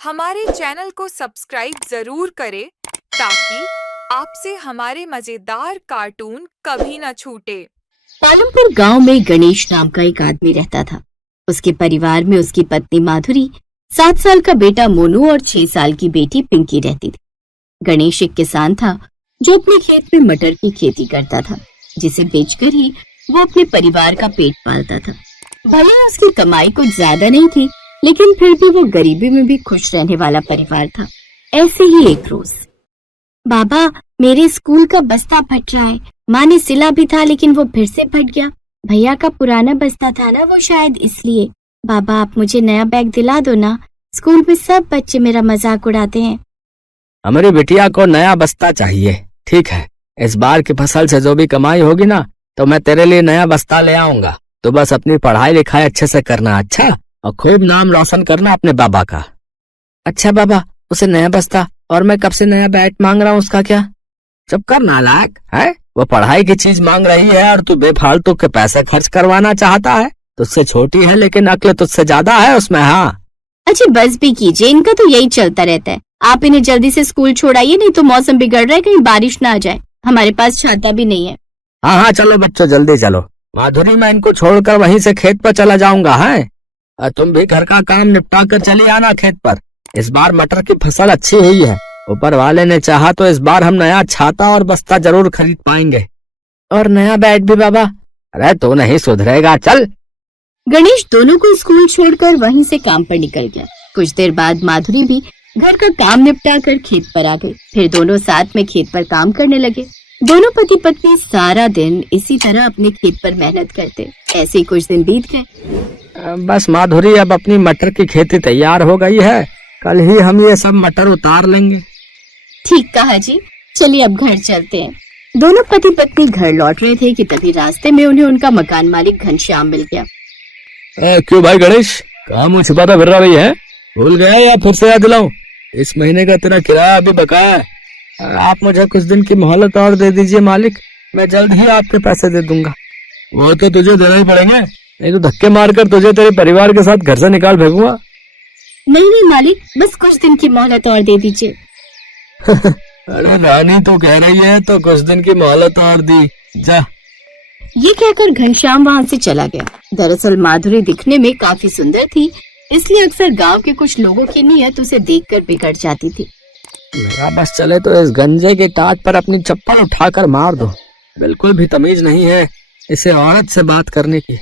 हमारे चैनल को सब्सक्राइब जरूर करें ताकि आपसे हमारे मजेदार कार्टून कभी न छूटे। पालमपुर गांव में गणेश नाम का एक आदमी रहता था। उसके परिवार में उसकी पत्नी माधुरी, 7 साल का बेटा मोनू और 6 साल की बेटी पिंकी रहती थी। गणेश एक किसान था जो अपने खेत में मटर की खेती करता था, जिसे बेचकर ही वो अपने परिवार का पेट पालता था। भले उसकी कमाई कुछ ज्यादा नहीं थी, लेकिन फिर भी वो गरीबी में भी खुश रहने वाला परिवार था। ऐसे ही एक रोज, बाबा मेरे स्कूल का बस्ता फट रहा है। माँ ने सिला भी था लेकिन वो फिर से फट गया। भैया का पुराना बस्ता था ना, वो शायद इसलिए। बाबा आप मुझे नया बैग दिला दो ना, स्कूल में सब बच्चे मेरा मजाक उड़ाते हैं। हमारी बिटिया को नया बस्ता चाहिए। ठीक है, इस बार की फसल से जो भी कमाई होगी ना, तो मैं तेरे लिए नया बस्ता ले आऊंगा। तो बस अपनी पढ़ाई लिखाई अच्छे से करना, अच्छा, और खूब नाम रोशन करना अपने बाबा का। अच्छा बाबा, उसे नया बस्ता, और मैं कब से नया बैट मांग रहा हूँ, उसका क्या? चुप कर नालायक, है वो पढ़ाई की चीज मांग रही है और तू बेफालतू के पैसे खर्च करवाना चाहता है। तुझसे छोटी है लेकिन अक्ल तुझसे ज्यादा है उसमें। हाँ अच्छा बस भी कीजिए, इनका तो यही चलता रहता है। आप इन्हें जल्दी से स्कूल छोड़ाइए, नहीं तो मौसम बिगड़ रहा है, कहीं बारिश ना आ जाए। हमारे पास छाता भी नहीं है। हाँ चलो बच्चों, जल्दी चलो। माधुरी, मैं इनको छोड़कर वहीं से खेत पर चला जाऊंगा। है तुम भी घर का काम निपटा कर चली आना खेत पर। इस बार मटर की फसल अच्छी हुई है। ऊपर वाले ने चाहा तो इस बार हम नया छाता और बस्ता जरूर खरीद पाएंगे, और नया बैट भी बाबा। अरे तू नहीं सुधरेगा, चल। गणेश दोनों को स्कूल छोड़कर वहीं से काम पर निकल गया। कुछ देर बाद माधुरी भी घर का काम निपटा कर खेत पर आ गई। फिर दोनों साथ में खेत पर काम करने लगे। दोनों पति पत्नी सारा दिन इसी तरह अपने खेत पर मेहनत करते। ऐसे ही कुछ दिन बीत गए। बस माधुरी, अब अपनी मटर की खेती तैयार हो गई है। कल ही हम ये सब मटर उतार लेंगे। ठीक कहा जी, चलिए अब घर चलते हैं। दोनों पति पत्नी घर लौट रहे थे कि तभी रास्ते में उन्हें उनका मकान मालिक घनश्याम मिल गया। क्यों भाई गणेश, कहाँ मुँह छिपाता फिर रहा है? भूल गया या फिर से याद दिलाऊं? इस महीने का तेरा किराया अभी बकाया है। आप मुझे कुछ दिन की मोहलत और दे दीजिए मालिक, मैं जल्द ही आपके पैसे दे दूंगा। वो तो तुझे देना ही पड़ेंगे, नहीं तो धक्के मारकर तुझे तेरे परिवार के साथ घर से निकाल फेंकूंगा। नहीं मालिक, बस कुछ दिन की मोहलत और दे दीजिए। अरे रानी तो कह रही है तो कुछ दिन की मोहलत और दी जा। ये कहकर घनश्याम वहाँ से चला गया। दरअसल माधुरी दिखने में काफी सुंदर थी, इसलिए अक्सर गांव के कुछ लोगों की नीयत उसे देखकर बिगड़ जाती थी। मेरा बस चले तो इस गंजे के टाट पर अपनी चप्पल उठाकर मार दो। बिल्कुल भी तमीज नहीं है इसे औरत से बात करने की।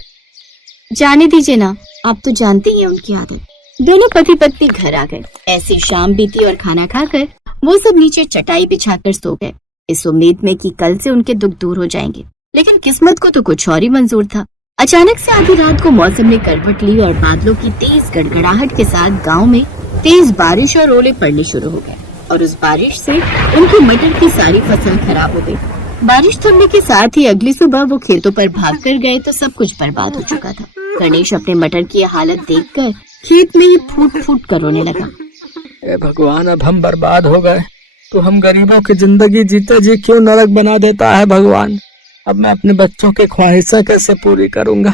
जाने दीजिए ना, आप तो जानते ही हैं उनकी आदत। दोनों पति पत्नी घर आ गए। ऐसी शाम बीती और खाना खाकर वो सब नीचे चटाई बिछाकर सो गए, इस उम्मीद में कि कल से उनके दुख दूर हो जाएंगे। लेकिन किस्मत को तो कुछ और ही मंजूर था। अचानक से आधी रात को मौसम ने करवट ली और बादलों की तेज गड़गड़ाहट के साथ गांव में तेज बारिश और ओले पड़ने शुरू हो गए, और उस बारिश से उनकी मटर की सारी फसल खराब हो गई। बारिश थमने के साथ ही अगली सुबह वो खेतों पर भागकर गए तो सब कुछ बर्बाद हो चुका था। गणेश अपने मटर की हालत देखकर खेत में ही फूट फूट कर रोने लगा। ए भगवान, अब हम बर्बाद हो गए तो हम गरीबों की जिंदगी जीते जी क्यों नरक बना देता है भगवान। अब मैं अपने बच्चों की ख्वाहिशें कैसे पूरी करूंगा।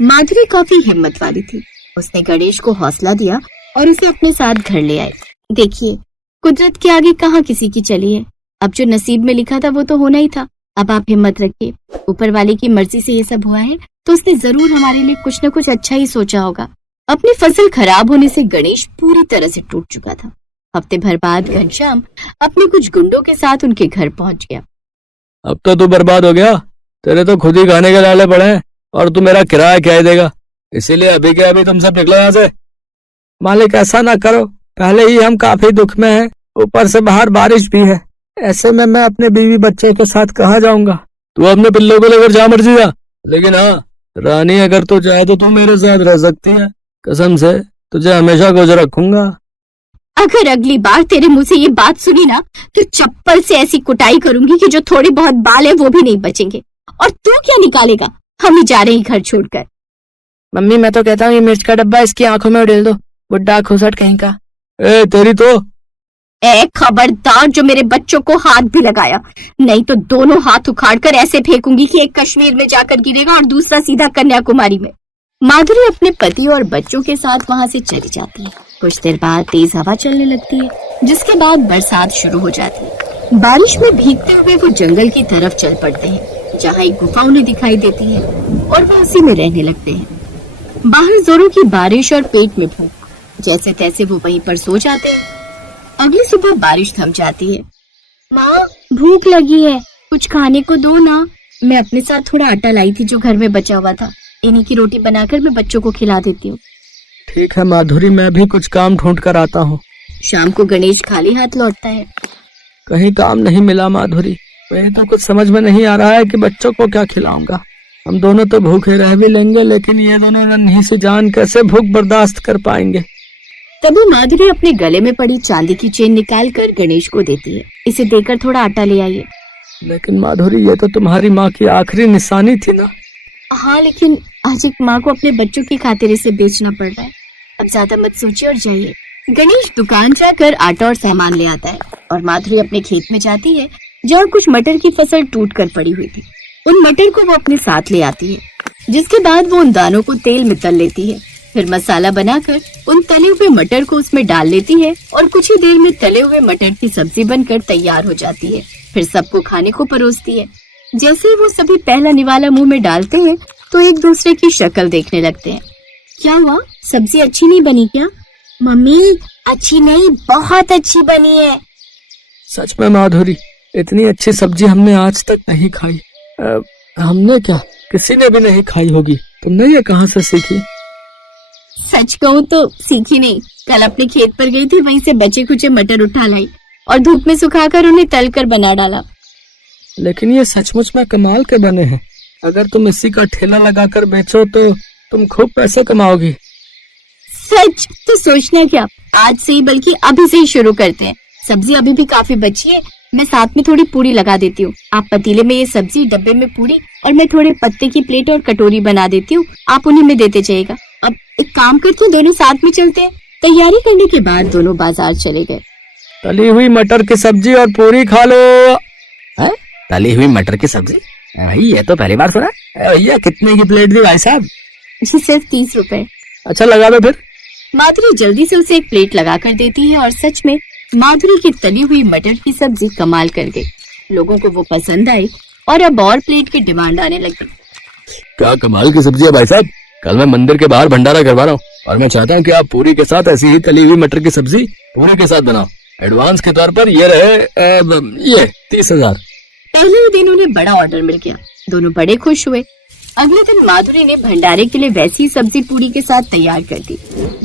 माधुरी काफी हिम्मत वाली थी। उसने गणेश को हौसला दिया और उसे अपने साथ घर ले आई। देखिए, कुदरत के आगे कहाँ किसी की चली है। अब जो नसीब में लिखा था वो तो होना ही था। अब आप हिम्मत रखिए, ऊपर वाले की मर्जी से ये सब हुआ है तो उसने जरूर हमारे लिए कुछ न कुछ अच्छा ही सोचा होगा। अपनी फसल खराब होने से गणेश पूरी तरह से टूट चुका था। हफ्ते भर बाद घनश्याम अपने कुछ गुंडों के साथ उनके घर पहुंच गया। अब तो तू बर्बाद हो गया, तेरे तो खुद ही खाने के लाले पड़े हैं, और तू मेरा किराया क्या ही देगा। इसीलिए अभी के अभी तुम सब निकलो यहाँ से। मालिक ऐसा ना करो, पहले ही हम काफी दुख में हैं, ऊपर से बाहर बारिश भी है। ऐसे में मैं अपने बीवी बच्चे के साथ कहाँ जाऊंगा। तू अपने पिल्लों को लेकर जा मर्जी जा, लेकिन हाँ रानी, अगर तू चाहे तो तू मेरे साथ रह सकती है। कसम से तुझे हमेशा गोज रखूंगा। अगर अगली बार तेरे मुंह से ये बात सुनी ना तो चप्पल से ऐसी कुटाई करूंगी कि जो थोड़े बहुत बाल है वो भी नहीं बचेंगे। और तू क्या निकालेगा, हम ही जा रहे हैं घर छोड़कर। मम्मी मैं तो कहता हूँ ये मिर्च का डब्बा इसकी आंखों में उड़ेल दो, बुड्ढा खुसट कहीं का। ए तेरी तो। ए खबरदार, जो मेरे बच्चों को हाथ भी लगाया, नहीं तो दोनों हाथ उखाड़कर ऐसे फेंकूंगी कि एक कश्मीर में जाकर गिरेगा और दूसरा सीधा कन्याकुमारी में। माधुरी अपने पति और बच्चों के साथ वहां से चली जाती है। कुछ देर बाद तेज हवा चलने लगती है, जिसके बाद बरसात शुरू हो जाती है। बारिश में भीगते हुए वो जंगल की तरफ चल पड़ते हैं, जहाँ एक गुफा उन्हें दिखाई देती है और वो उसी में रहने लगते हैं। बाहर जोरों की बारिश और पेट में भूख, जैसे तैसे वो वहीं पर सो जाते हैं। अगली सुबह बारिश थम जाती है। माँ, भूख लगी है, कुछ खाने को दो ना। मैं अपने साथ थोड़ा आटा लाई थी जो घर में बचा हुआ था, इन्हीं की रोटी बनाकर मैं बच्चों को खिला देती हूँ। ठीक है माधुरी, मैं भी कुछ काम ढूंढ कर आता हूँ। शाम को गणेश खाली हाथ लौटता है। कहीं काम नहीं मिला माधुरी, मुझे तो कुछ समझ में नहीं आ रहा है कि बच्चों को क्या खिलाऊंगा। हम दोनों तो भूखे रह भी लेंगे, लेकिन ये दोनों नन्ही सी जान कैसे भूख बर्दाश्त कर पाएंगे। तभी माधुरी अपने गले में पड़ी चांदी की चेन निकाल कर गणेश को देती है। इसे देकर थोड़ा आटा ले आइए। लेकिन माधुरी, ये तो तुम्हारी माँ की आखिरी निशानी थी ना। हाँ, लेकिन आज एक माँ को अपने बच्चों की खातिर इसे बेचना पड़ रहा है। अब ज्यादा मत सोचिए और जाइए। गणेश दुकान जाकर आटा और सामान ले आता है और माधुरी अपने खेत में जाती है, जहाँ कुछ मटर की फसल टूट कर पड़ी हुई थी। उन मटर को वो अपने साथ ले आती है, जिसके बाद वो उन दानों को तेल में तल लेती है। फिर मसाला बनाकर उन तले हुए मटर को उसमें डाल लेती है और कुछ ही देर में तले हुए मटर की सब्जी बनकर तैयार हो जाती है। फिर सबको खाने को परोसती है। जैसे ही वो सभी पहला निवाला मुंह में डालते हैं तो एक दूसरे की शक्ल देखने लगते हैं। क्या हुआ, सब्जी अच्छी नहीं बनी क्या? मम्मी, अच्छी नहीं, बहुत अच्छी बनी है। सच में माधुरी, इतनी अच्छी सब्जी हमने आज तक नहीं खाई। हमने क्या, किसी ने भी नहीं खाई होगी। तुमने ये कहाँ से सीखी? सच कहूँ तो सीखी नहीं, कल अपने खेत पर गई थी, वहीं से बचे कुचे मटर उठा लाई और धूप में सुखाकर उन्हें तलकर बना डाला। लेकिन ये सचमुच में कमाल के बने हैं। अगर तुम इसी का ठेला लगाकर बेचो तो तुम खूब पैसे कमाओगी। सच तो सोचना क्या, आज से ही बल्कि अभी से ही शुरू करते हैं। सब्जी अभी भी काफी बची है, मैं साथ में थोड़ी पूरी लगा देती हूँ। आप पतीले में ये सब्जी, डब्बे में पूरी और मैं थोड़े पत्ते की प्लेट और कटोरी बना देती हूँ, आप उन्हीं में देते जाइएगा। अब एक काम करते हैं, दोनों साथ में चलते हैं। तैयारी करने के बाद दोनों बाजार चले गए। तली हुई मटर की सब्जी और पूरी खा लो। है? तली हुई मटर की सब्जी? ये तो पहली बार सुना। भैया कितने की प्लेट दी भाई साहब? जी सिर्फ 30 रुपए। अच्छा, लगा दो फिर। माधुरी जल्दी से उसे एक प्लेट लगा कर देती है और सच में माधुरी की तली हुई मटर की सब्जी कमाल कर गई। लोगों को वो पसंद आई और अब और प्लेट की डिमांड आने लगी। क्या कमाल की सब्जी है भाई साहब। कल मैं मंदिर के बाहर भंडारा करवा रहा हूँ और मैं चाहता हूँ कि आप पूरी के साथ ऐसी ही तली हुई मटर की सब्जी पूरी के साथ बनाओ। एडवांस के तौर पर ये रहे ये 30,000। पहले ही दिन उन्हें बड़ा ऑर्डर मिल गया। दोनों बड़े खुश हुए। अगले दिन माधुरी ने भंडारे के लिए वैसी ही सब्जी पूरी के साथ तैयार कर दी।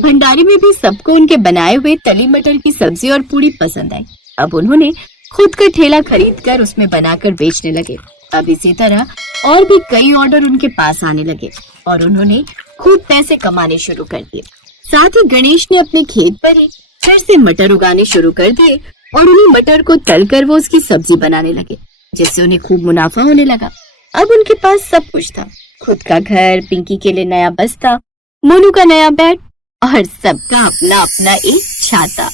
भंडारे में भी सबको उनके बनाए हुए तली मटर की सब्जी और पूरी पसंद आई। अब उन्होंने खुद का ठेला खरीद कर उसमें बनाकर बेचने लगे। अब इसी तरह और भी कई ऑर्डर उनके पास आने लगे और उन्होंने खूब पैसे कमाने शुरू कर दिए। साथ ही गणेश ने अपने खेत पर ही फिर से मटर उगाने शुरू कर दिए और उन्हीं मटर को तलकर वो उसकी सब्जी बनाने लगे, जिससे उन्हें खूब मुनाफा होने लगा। अब उनके पास सब कुछ था, खुद का घर, पिंकी के लिए नया बस्ता, मोनू का नया बैट और सबका अपना अपना एक छाता।